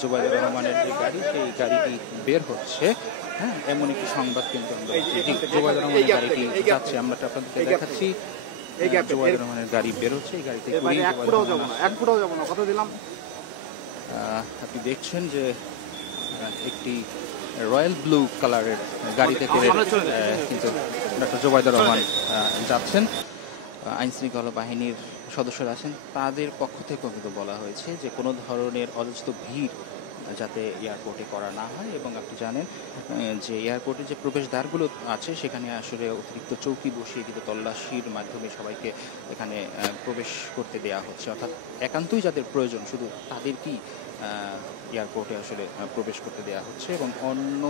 জুবাইদুর রহমানের যে গাড়ি, সেই গাড়িটি বের হচ্ছে। হ্যাঁ, এমন একটি সংবাদ কিন্তু আমরা জুবাইদুর রহমানের গাড়িটি যাচ্ছে, আমরা আপনাদেরকে দেখাচ্ছি। জুবাইদুর রহমানের গাড়ি বের হচ্ছে, এই গাড়িতে আপনি দেখছেন যে একটি রয়্যাল ব্লু কালারের গাড়িতে করে কিন্তু ডক্টর জুবাইদুর রহমান যাচ্ছেন। আইন শৃঙ্খলা বাহিনীর সদস্যরা আছেন, তাদের পক্ষ থেকেও কিন্তু বলা হয়েছে যে কোনো ধরনের অযাচিত ভিড় যাতে এয়ারপোর্টে করা না হয়। এবং আপনি জানেন যে এয়ারপোর্টে যে প্রবেশদ্বারগুলো আছে সেখানে আসলে অতিরিক্ত চৌকি বসিয়ে কিন্তু তল্লাশির মাধ্যমে সবাইকে এখানে প্রবেশ করতে দেওয়া হচ্ছে, অর্থাৎ একান্তই যাদের প্রয়োজন শুধু তাদেরকেই এয়ারপোর্টে আসলে প্রবেশ করতে দেওয়া হচ্ছে এবং অন্য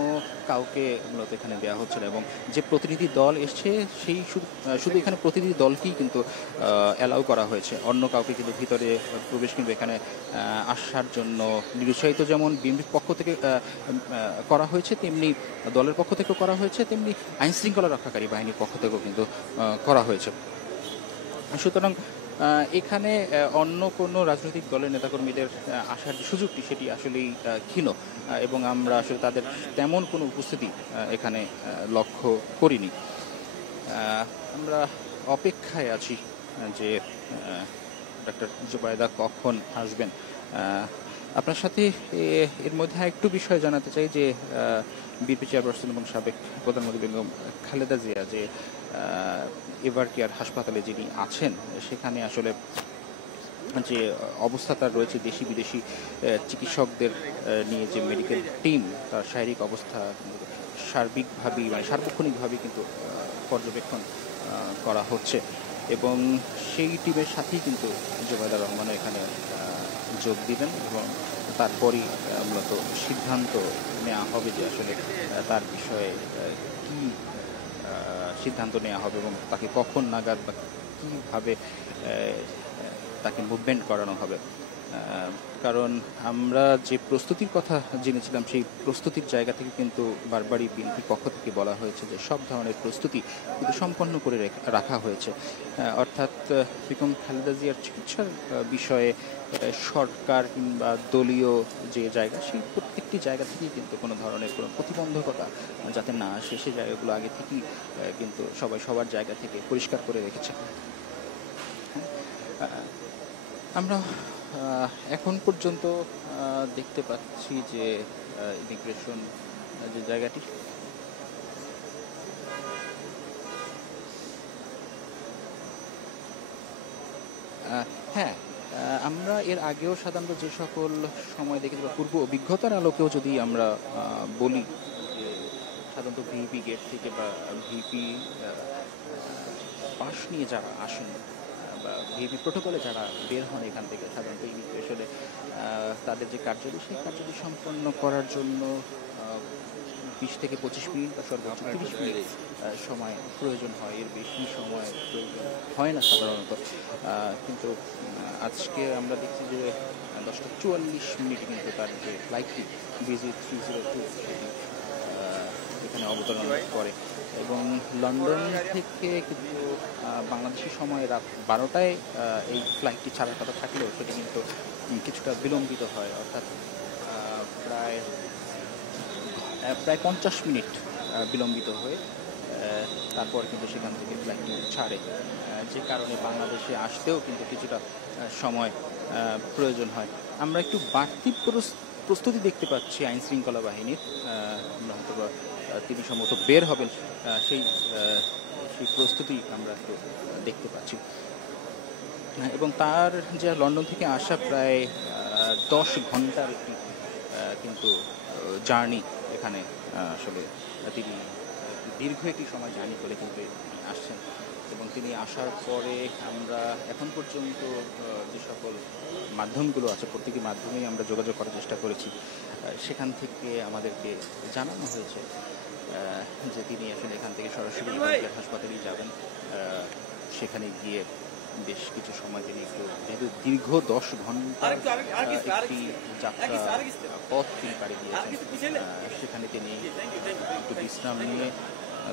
কাউকে মূলত এখানে দেওয়া হচ্ছে না। এবং যে প্রতিনিধি দল এসছে সেই শুধু এখানে প্রতিনিধি দলকেই কিন্তু অ্যালাউ করা হয়েছে, অন্য কাউকে কিন্তু ভিতরে প্রবেশ কিন্তু এখানে আসার জন্য নিরুৎসাহিত যেমন বিএনপির পক্ষ থেকে করা হয়েছে, তেমনি দলের পক্ষ থেকেও করা হয়েছে, তেমনি আইন শৃঙ্খলা রক্ষাকারী বাহিনীর পক্ষ থেকেও কিন্তু করা হয়েছে। সুতরাং এখানে অন্য কোনো রাজনৈতিক দলের নেতাকর্মীদের আসার যে সুযোগটি সেটি আসলেই ক্ষীণ এবং আমরা আসলে তাদের তেমন কোনো উপস্থিতি এখানে লক্ষ্য করিনি। আমরা অপেক্ষায় আছি যে ডক্টর জুবাইদা কখন আসবেন। আপনার সাথে এর মধ্যে একটু বিষয় জানাতে চাই যে বিএনপি চেয়ারপারসন এবং সাবেক প্রধানমন্ত্রী বেগম খালেদা জিয়া যে এভার কেয়ার হাসপাতালে যিনি আছেন সেখানে আসলে যে অবস্থা তার রয়েছে, দেশি বিদেশি চিকিৎসকদের নিয়ে যে মেডিকেল টিম, তার শারীরিক অবস্থা সার্বিকভাবেই মানে সার্বক্ষণিকভাবেই কিন্তু পর্যবেক্ষণ করা হচ্ছে এবং সেই টিমের সাথেই কিন্তু জুবাইদুর রহমান এখানে যোগ দিবেন এবং তারপরই মূলত সিদ্ধান্ত নেওয়া হবে যে আসলে তার বিষয়ে কি সিদ্ধান্ত নেওয়া হবে এবং তাকে কখন নাগাদ বা কীভাবে তাকে মুভমেন্ট করানো হবে। কারণ আমরা যে প্রস্তুতির কথা জেনেছিলাম সেই প্রস্তুতির জায়গা থেকে কিন্তু বারবারই বিএনপির পক্ষ থেকে বলা হয়েছে যে সব ধরনের প্রস্তুতি কিন্তু সম্পন্ন করে রাখা হয়েছে, অর্থাৎ বেগম খালেদা জিয়ার চিকিৎসার বিষয়ে সরকার কিংবা দলীয় যে জায়গা সেই প্রত্যেকটি জায়গা থেকেই কিন্তু কোনো ধরনের কোনো প্রতিবন্ধকতা যাতে না আসে সেই জায়গাগুলো আগে থেকেই কিন্তু সবাই সবার জায়গা থেকে পরিষ্কার করে রেখেছে। আমরা এখন পর্যন্ত দেখতে পাচ্ছি যে ইমিগ্রেশন যে জায়গাটি হ্যাঁ, আমরা এর আগেও সাধারণত যে সকল সময় দেখেছি বা পূর্ব অভিজ্ঞতার আলোকেও যদি আমরা বলি, সাধারণত ভিপি গেট থেকে বা ভিপি পাশ নিয়ে যারা আসেন বা ভিপি প্রোটোকলে যারা বের হন এখান থেকে সাধারণত ইমিগ্রেশনে তাদের যে কার্যাবলী সেই কার্যাবলী সম্পন্ন করার জন্য 20 থেকে 25 মিনিট বা সর্বোচ্চ 30 মিনিট সময় প্রয়োজন হয়, এর বেশি সময় প্রয়োজন হয় না সাধারণত। কিন্তু আজকে আমরা দেখছি যে 10:44 কিন্তু তার যে ফ্লাইটটি BZ302 এখানে অবতরণ করে এবং লন্ডন থেকে কিন্তু বাংলাদেশি সময় রাত 12টায় এই ফ্লাইটটি ছাড়ার কথা থাকলেও সেটি কিন্তু কিছুটা বিলম্বিত হয়, অর্থাৎ প্রায় 50 মিনিট বিলম্বিত হয়ে তারপর কিন্তু সেখান থেকে ফ্লাইটটি ছাড়ে, যে কারণে বাংলাদেশে আসতেও কিন্তু কিছুটা সময় প্রয়োজন হয়। আমরা একটু বাড়তি প্রস্তুতি দেখতে পাচ্ছি আইন শৃঙ্খলা বাহিনীর, আমরা হয়তো তিনি সম্ভবত বের হবেন সেই প্রস্তুতি আমরা একটু দেখতে পাচ্ছি এবং তার যে লন্ডন থেকে আসা প্রায় 10 ঘন্টার একটি কিন্তু জার্নি এখানে আসলে তিনি দীর্ঘ একটি সময় জার্নি করে কিন্তু আসছেন এবং তিনি আসার পরে আমরা এখন পর্যন্ত যে সকল মাধ্যমগুলো আছে প্রত্যেকটি মাধ্যমেই আমরা যোগাযোগ করার চেষ্টা করেছি, সেখান থেকে আমাদেরকে জানানো হয়েছে যে তিনি আসলে এখান থেকে সরাসরি হাসপাতালেই যাবেন, সেখানে গিয়ে বেশ কিছু সময় তিনি একটু যেহেতু দীর্ঘ 10 ঘন্টা একটি যাত্রা পথ তিনি পাড়ি দিয়েছেন, সেখানে তিনি একটু বিশ্রাম নিয়ে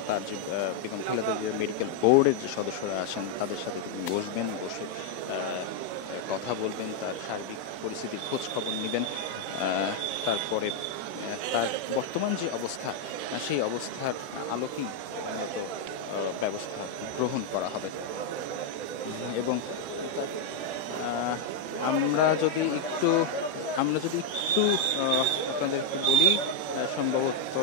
তার যে বেগম খালেদা জিয়া মেডিকেল বোর্ডের যে সদস্যরা আছেন তাদের সাথে তিনি বসবেন, বসে কথা বলবেন, তার সার্বিক পরিস্থিতির খোঁজ খবর নেবেন তারপরে তার বর্তমান যে অবস্থা সেই অবস্থার আলোকেই মূলত ব্যবস্থা গ্রহণ করা হবে। এবং আমরা যদি একটু আপনাদেরকে বলি, সম্ভবত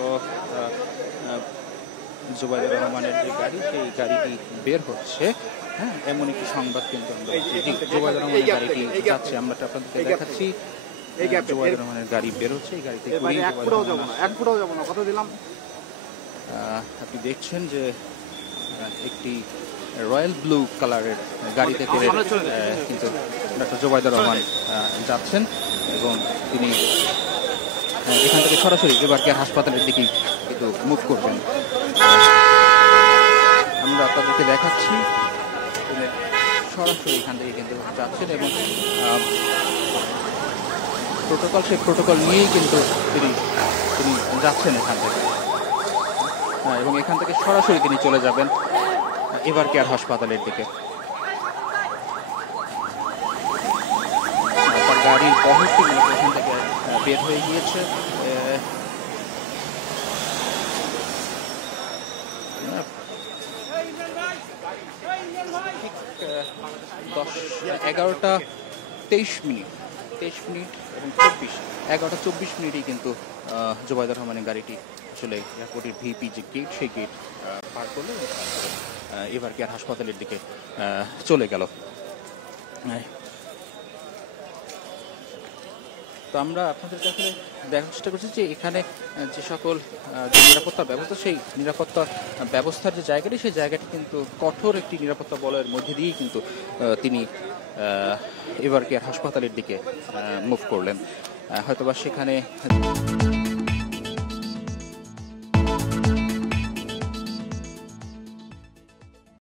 জুবাইদুর রহমানের যে গাড়ি, সেই গাড়িটি বের হচ্ছে। হ্যাঁ, এমন একটি সংবাদ কিন্তু আমরা জুবাইদুর রহমানের গাড়িটি যাচ্ছে, আমরা আপনাদেরকে দেখাচ্ছি। জুবাইদুর রহমানের গাড়ি বের হচ্ছে, এই গাড়িতে আপনি দেখছেন যে একটি রয়্যাল ব্লু কালারের গাড়িতে করে কিন্তু ডক্টর জুবাইদুর রহমান যাচ্ছেন এবং তিনি এখান থেকে সরাসরি এবার কেয়ার হাসপাতালের দিকেই কিন্তু মুভ করবেন। আমরা আপনাদেরকে দেখাচ্ছি তিনি সরাসরি এখান থেকে কিন্তু যাচ্ছেন এবং সেই প্রোটোকল নিয়েই কিন্তু তিনি যাচ্ছেন এখান থেকে, এবং এখান থেকে সরাসরি তিনি চলে যাবেন এবার কেয়ার হাসপাতালের দিকে। তার গাড়ির বহরটি এখান থেকে বের হয়ে গিয়েছে। 11টা 23 মিনিট এবং 11টা 24 মিনিটেই কিন্তু জুবাইদুর রহমানের গাড়িটি আসলে এয়ারপোর্টের ভিপি যে গেট, সেই গেট পার করলো এবার কেয়ার হাসপাতালের দিকে চলে গেল। তো আমরা আপনাদের কাছে দেখার চেষ্টা করছি যে এখানে যে সকল নিরাপত্তা ব্যবস্থা, সেই নিরাপত্তা ব্যবস্থার যে জায়গাটি, সেই জায়গাটি কিন্তু কঠোর একটি নিরাপত্তা বলয়ের মধ্যে দিয়েই কিন্তু তিনি এবার কেয়ার হাসপাতালের দিকে মুভ করলেন। হয়তোবা সেখানে